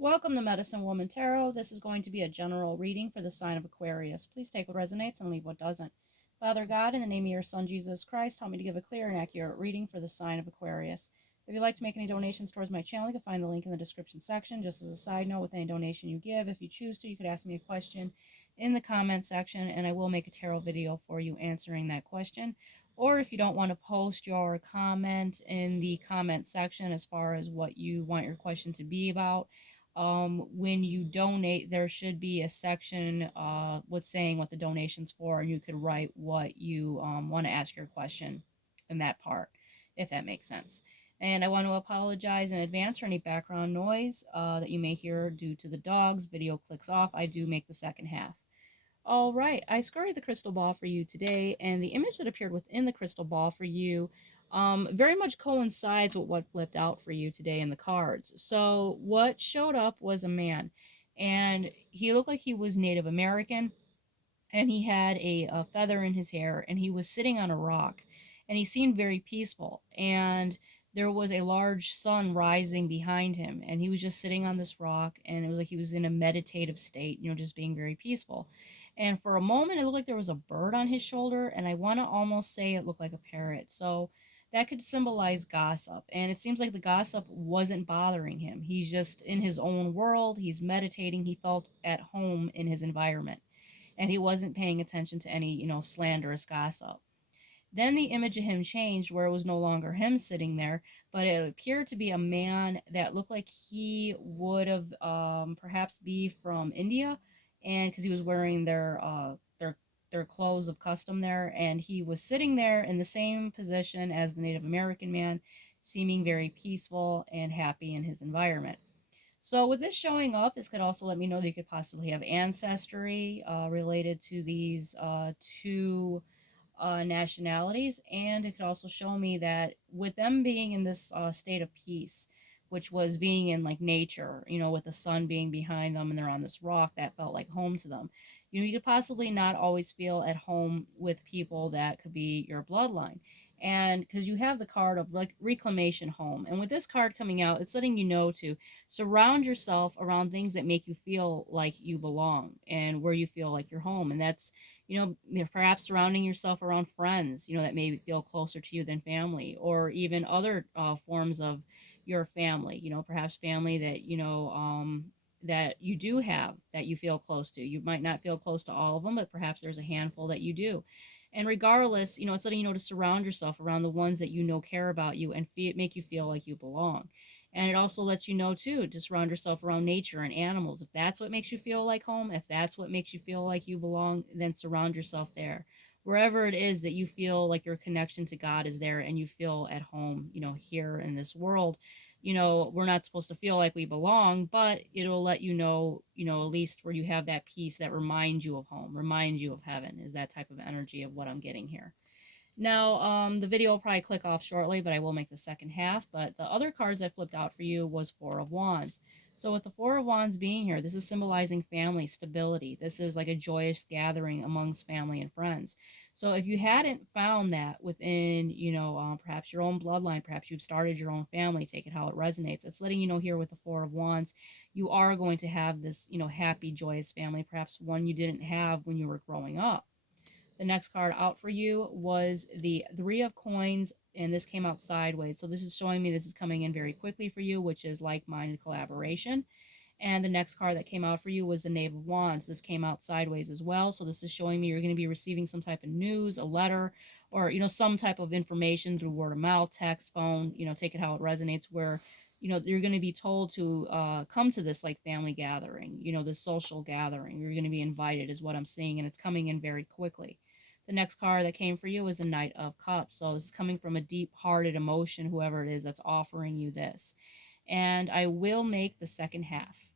Welcome to Medicine Woman Tarot. This is going to be a general reading for the sign of Aquarius. Please take what resonates and leave what doesn't. Father God, in the name of your Son, Jesus Christ, help me to give a clear and accurate reading for the sign of Aquarius. If you'd like to make any donations towards my channel, you can find the link in the description section. Just as a side note, with any donation you give, if you choose to, you could ask me a question in the comment section, and I will make a tarot video for you answering that question. Or if you don't want to post your comment in the comment section as far as what you want your question to be about, when you donate, there should be a section with saying what the donation's for, and you could write what you want to ask your question in that part, if that makes sense. And I want to apologize in advance for any background noise that you may hear due to the dogs. Video clicks off. I do make the second half. All right, I scoured the crystal ball for you today, and the image that appeared within the crystal ball for you very much coincides with what flipped out for you today in the cards. So what showed up was a man, and he looked like he was Native American, and he had a feather in his hair, and he was sitting on a rock, and he seemed very peaceful, and there was a large sun rising behind him, and he was just sitting on this rock, and it was like he was in a meditative state, just being very peaceful. And for a moment, it looked like there was a bird on his shoulder, and I want to almost say it looked like a parrot. So that could symbolize gossip. And it seems like the gossip wasn't bothering him. He's just in his own world. He's meditating. He felt at home in his environment. And he wasn't paying attention to any, slanderous gossip. Then the image of him changed where it was no longer him sitting there, but it appeared to be a man that looked like he would have perhaps be from India, and because he was wearing their clothes of custom there, and he was sitting there in the same position as the Native American man, seeming very peaceful and happy in his environment. So with this showing up, this could also let me know that you could possibly have ancestry related to these two nationalities, and it could also show me that with them being in this state of peace, which was being in like nature, with the sun being behind them and they're on this rock that felt like home to them. You could possibly not always feel at home with people that could be your bloodline. And because you have the card of like reclamation home, and with this card coming out, it's letting you know to surround yourself around things that make you feel like you belong and where you feel like you're home. And that's perhaps surrounding yourself around friends, that maybe feel closer to you than family, or even other forms of your family, perhaps family that, that you do have that you feel close to. You might not feel close to all of them, but perhaps there's a handful that you do. And regardless, it's letting you know to surround yourself around the ones that care about you and make you feel like you belong. And it also lets you know, too, to surround yourself around nature and animals. If that's what makes you feel like home, if that's what makes you feel like you belong, then surround yourself there. Wherever it is that you feel like your connection to God is there and you feel at home, here in this world, we're not supposed to feel like we belong, but it'll let you know, at least where you have that peace that reminds you of home, reminds you of heaven, is that type of energy of what I'm getting here. Now, the video will probably click off shortly, but I will make the second half. But the other cards I flipped out for you was Four of Wands. So with the Four of Wands being here, this is symbolizing family stability. This is like a joyous gathering amongst family and friends. So if you hadn't found that within, perhaps your own bloodline, perhaps you've started your own family, take it how it resonates. It's letting you know here with the Four of Wands, you are going to have this, happy, joyous family, perhaps one you didn't have when you were growing up. The next card out for you was the Three of Coins, and this came out sideways. So this is showing me this is coming in very quickly for you, which is like-minded collaboration. And the next card that came out for you was the Knave of Wands. This came out sideways as well. So this is showing me you're going to be receiving some type of news, a letter, or, some type of information through word of mouth, text, phone, take it how it resonates, where, you're going to be told to come to this like family gathering, this social gathering. You're going to be invited is what I'm seeing, and it's coming in very quickly. The next card that came for you was the Knight of Cups. So this is coming from a deep-hearted emotion, whoever it is that's offering you this. And I will make the second half.